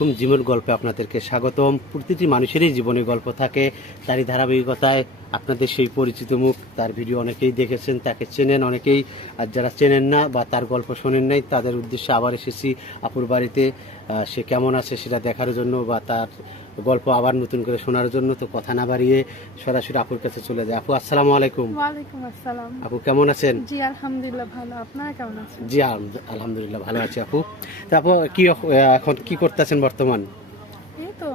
জীবন গল্পে আপনাদেরকে স্বাগতম। প্রতিটি মানুষেরই জীবনে গল্প থাকে, তারই ধারাবাহিকতায় আপনাদের সেই পরিচিত মুখ, তার ভিডিও অনেকেই দেখেছেন, তাকে চেনেন অনেকেই, আর যারা চেনেন না বা তার গল্প শোনেন নাই তাদের উদ্দেশ্যে আবার এসেছি আপুর বাড়িতে। সে কেমন আছে সেটা দেখার জন্য বা তার গল্প আবার নতুন করে শোনার জন্য। তো কথা না বাড়িয়ে সরাসরি আপুর কাছে চলে যায়। আপু আসসালামু আলাইকুম। ওয়ালাইকুম আসসালাম। আপু কেমন আছেন? জি আলহামদুলিল্লাহ ভালো, আপনারা কেমন আছেন? জি আলহামদুলিল্লাহ ভালো আছি আপু। তো আপু কি এখন কি করতেছেন বর্তমান? এই তো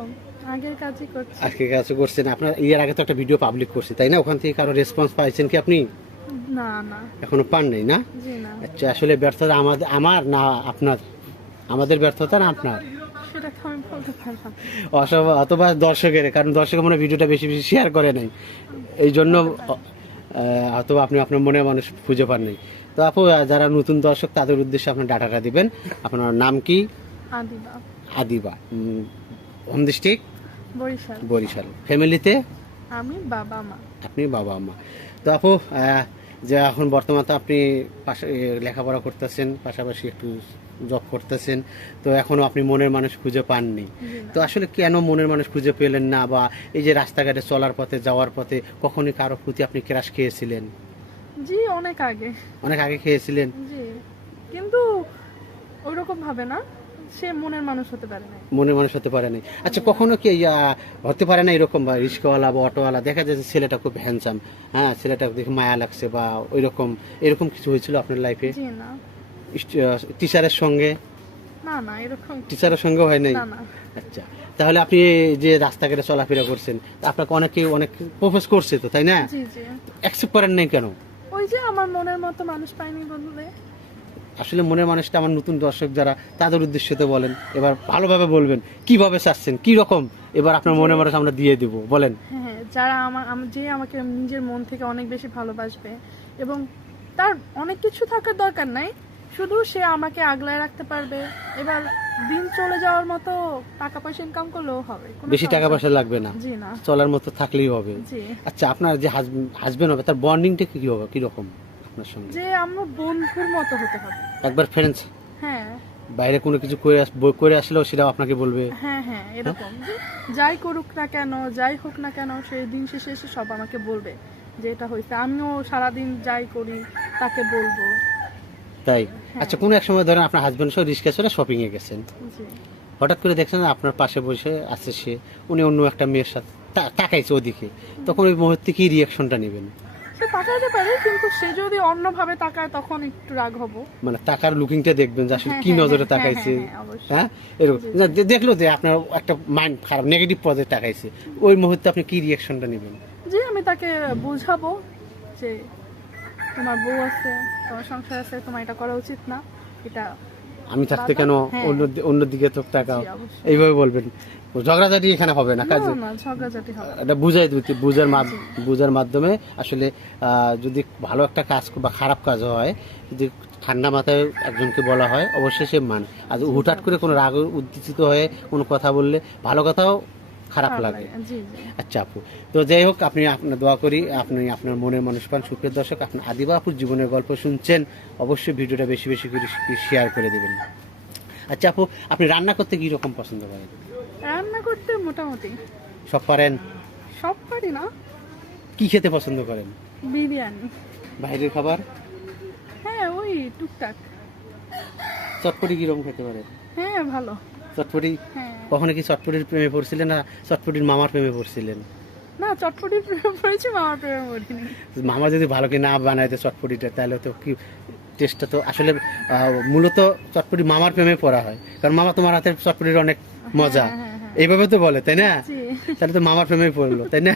আগের কাজই করছি। আজকে কাজ করছেন আপনার? এর আগে তো একটা ভিডিও পাবলিক করছি তাই না? ওখান থেকে কারো রেসপন্স পাইছেন কি আপনি? না না, এখনো পান নাই না? জি না, আচ্ছা, আসলে ব্যর্থতা আমার না আপনার? আমাদের ব্যর্থতা না আপনার? সেটা তো আমি বলতে পারলাম। অথবা দর্শকের, কারণ দর্শক মনে হয় ভিডিওটা বেশি বেশি শেয়ার করে নাই, এই জন্য অথবা আপনি আপনার মনের মানুষ খুঁজে পান নাই। তো আপু, যারা নতুন দর্শক তাদের উদ্দেশ্যে আপনার ডাটাটা দিবেন। আপনার নাম কি? আদিবা, আদিবা। Home district? বরিশাল। বরিশাল। ফ্যামিলিতে? আমি বাবা মা। আপনি বাবা মা। তো আপু, যে এখন বর্তমানে তো আপনি লেখাপড়া করতেছেন, পাশাপাশি একটু জব করতেছেন, তো এখনো আপনি মনের মানুষ খুঁজে পাননি। জি না। তো আসলে কেন মনের মানুষ খুঁজে পেলেন না? বা এই যে রাস্তাঘাটে চলার পথে যাওয়ার পথে কখনই কারো প্রতি আপনি ক্রাশ খেয়েছিলেন? জি অনেক আগে। অনেক আগে খেয়েছিলেন? জি, কিন্তু ওইরকম ভাবে না, সে মনের মানুষ হতে পারে না। মনের মানুষ হতে পারে নাই। আচ্ছা, কখনো কি হতে পারে না এরকম, বা রিক্সাওয়ালা বা অটোওয়ালা দেখা যায় যে ছেলেটা খুব হ্যান্ডসাম, হ্যাঁ, ছেলেটা দেখে মায়া লাগছে বা ওইরকম, এরকম কিছু হয়েছিল আপনার লাইফে? জি না, টিচারের সঙ্গে? না না এরকম টিচারের সঙ্গে হয় নাই? না না। আচ্ছা, তাহলে আপনি যে রাস্তাঘাটে চলাফেরা করছেন, আপনাকে অনেক প্রপোজ করছে তো, তাই না? জি জি, অ্যাকসেপ্ট করেন নাই কেন? ওই যে আমার মনের মতো মানুষ পাইনি বললে। আসলে মনের মানুষটা আমার নতুন দর্শক যারা, তাদের উদ্দেশ্যে তো বলেন, এবার ভালোভাবে বলবেন কিভাবে চাচ্ছেন, কি রকম এবার আপনার মনের মানুষ আমরা দিয়ে দিব, বলেন। হ্যাঁ, যারা যে আমাকে নিজের মন থেকে অনেক বেশি ভালোবাসবে এবং তার অনেক কিছু থাকার দরকার নাই, শুধু সে আমাকে আগলায় রাখতে পারবে। এবার দিন চলে যাওয়ার মতো টাকা পয়সা ইনকাম করলেও হবে, কোনো বেশি টাকা সমস্যা পয়সা লাগবে না, নেই। জি না, চলার মতো থাকলেই হবে। জি, আচ্ছা, আপনার যে হাজবেন্ড হবে তার বন্ডিংটা কি হবে, কি রকম আপনার সঙ্গে? যে আমরা বন্ধুর মতো হতে হবে। একবার ফ্রেন্ডস, হ্যাঁ বাইরে কোনো কিছু করে আসলেও সেটাও আপনাকে বলবে? হ্যাঁ হ্যাঁ, এরকম যে যাই করুক না কেন, যাই হোক না কেন, সেই দিন শেষে এসে সব আমাকে বলবে যে এটা হয়েছে। আমিও সারাদিন যাই করি তাকে বলবো। তাই? হ্যাঁ। আচ্ছা, কোনো এক সময় ধরেন আপনার হাজবেন্ড সহ রিক্সা চলে শপিং এ গেছেন, জি, হঠাৎ করে দেখছেন আপনার পাশে বসে আছে সে, উনি অন্য একটা মেয়ের সাথে তাকাইছে ওদিকে, তখন ওই মুহূর্তে কি রিয়াকশনটা নেবেন? সে তাকাইতে পারে, কিন্তু সে যদি অন্যভাবে তাকায় তখন একটু রাগ হবো। মানে টাকার লুকিংটা দেখবেন যে আসলে হ্যাঁ, কি হ্যাঁ, নজরে হ্যাঁ, তাকাইছে, হ্যাঁ, হ্যাঁ, অবশ্যই। হ্যাঁ, এরকম জি, না, দেখলো যে আপনার একটা মাইন্ড খারাপ, নেগেটিভ পদে তাকাইছে, ওই মুহূর্তে আপনি কি রিয়াকশনটা নেবেন? জি, আমি তাকে বুঝাবো যে তোমার বউ আছে, তোমার সংসার আছে, তোমার এটা করা উচিত না, এটা আমি থাকতে কেন হ্যাঁ। অন্যদিকে চোখ তাকাও, জি, অবশ্যই। এইভাবে বলবেন। ঝগড়াঝাটি এখানে হবে না, না কাজে না, ঝগড়াঝাটি হবে না। এটা বুঝার মাধ্যমে আসলে যদি ভালো একটা কাজ বা খারাপ কাজ হয়, যদি ঠান্ডা মাথায় একজনকে বলা হয়, অবশ্যই সে মানে। আর হুটহাট করে কোনো রাগ উত্তেজিত হয়ে কোনো কথা বললে, ভালো কথাও খারাপ লাগে। জি জি, আচ্ছা আপু, তো যাই হোক, আপনি আপনার দোয়া করি আপনি আপনার মনের মানুষ পান। সুপ্রিয় দর্শক, আপনি আদিবা আপুর জীবনের গল্প শুনছেন, অবশ্যই ভিডিওটা বেশি বেশি করে শেয়ার করে দেবেন। আচ্ছা আপু, আপনি রান্না করতে কি রকম পছন্দ করেন? রান্না করতে মোটামুটি সব পারেন? সব পারি না। কি খেতে পছন্দ করেন? বিরিয়ানি, বাইরের খাবার? হ্যাঁ ওই টুকটাক। চটপটি কিরকম খেতে পারেন? হ্যাঁ ভালো। চটপটি? হ্যাঁ, কখনো কি চটপটির প্রেমে পড়ছিলেন, না চটপটির মামার প্রেমে পড়ছিলেন? না চটপটির প্রেমে পড়েছি, মামার প্রেমে পড়িনি। মামা যদি ভালো করে না বানাইতে চটপটিটা, তাহলে তো কি টেস্টটা তো আসলে মূলত চটপটি মামার প্রেমে পড়া হয়, কারণ মামা তোমার হাতের চটপটির অনেক মজা, হ্যাঁ, হ্যাঁ, হ্যাঁ। এইভাবে তো বলে, তাই না? জি, তাহলে তো মামার প্রেমে পড়লো, তাই না?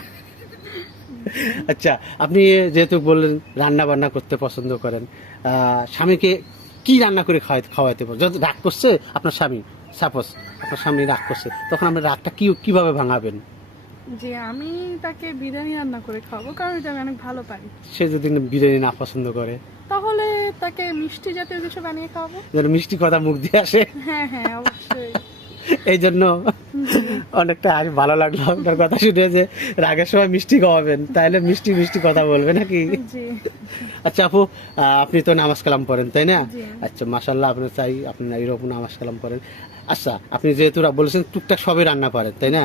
আচ্ছা, আপনি যেহেতু বললেন রান্না বান্না করতে পছন্দ করেন, স্বামীকে কি রান্না করে খাওয়াইতে পারেন? যদি রাগ করছে আপনার স্বামী, সাপোজ আপনার স্বামী রাগ করছে, তখন আপনি রাগটা কিভাবে ভাঙাবেন? যে আমি তাকে বিরিয়ানি রান্না করে খাওয়াবো, কারণ এটা আমি অনেক ভালো পারি। সে যদি বিরিয়ানি না পছন্দ করে, তাহলে তাকে মিষ্টি জাতীয় কিছু বানিয়ে খাওয়াবো। যেন মিষ্টি কথা মুখ দিয়ে আসে, হ্যাঁ হ্যাঁ, অবশ্যই। এই জন্য। জি। অনেকটা আজ ভালো লাগলো আপনার কথা শুনে যে রাগের সময় মিষ্টি খাওয়াবেন, তাহলে মিষ্টি মিষ্টি কথা বলবে নাকি? জি আচ্ছা আপু, আপনি তো নামাজ কালাম পড়েন তাই না? জি। আচ্ছা মাশাল্লাহ, আপনার চাই আপনি এরকম নামাজ কালাম পড়েন। আচ্ছা আপনি যেহেতু বলেছেন টুকটাক সবই রান্না পারেন তাই না?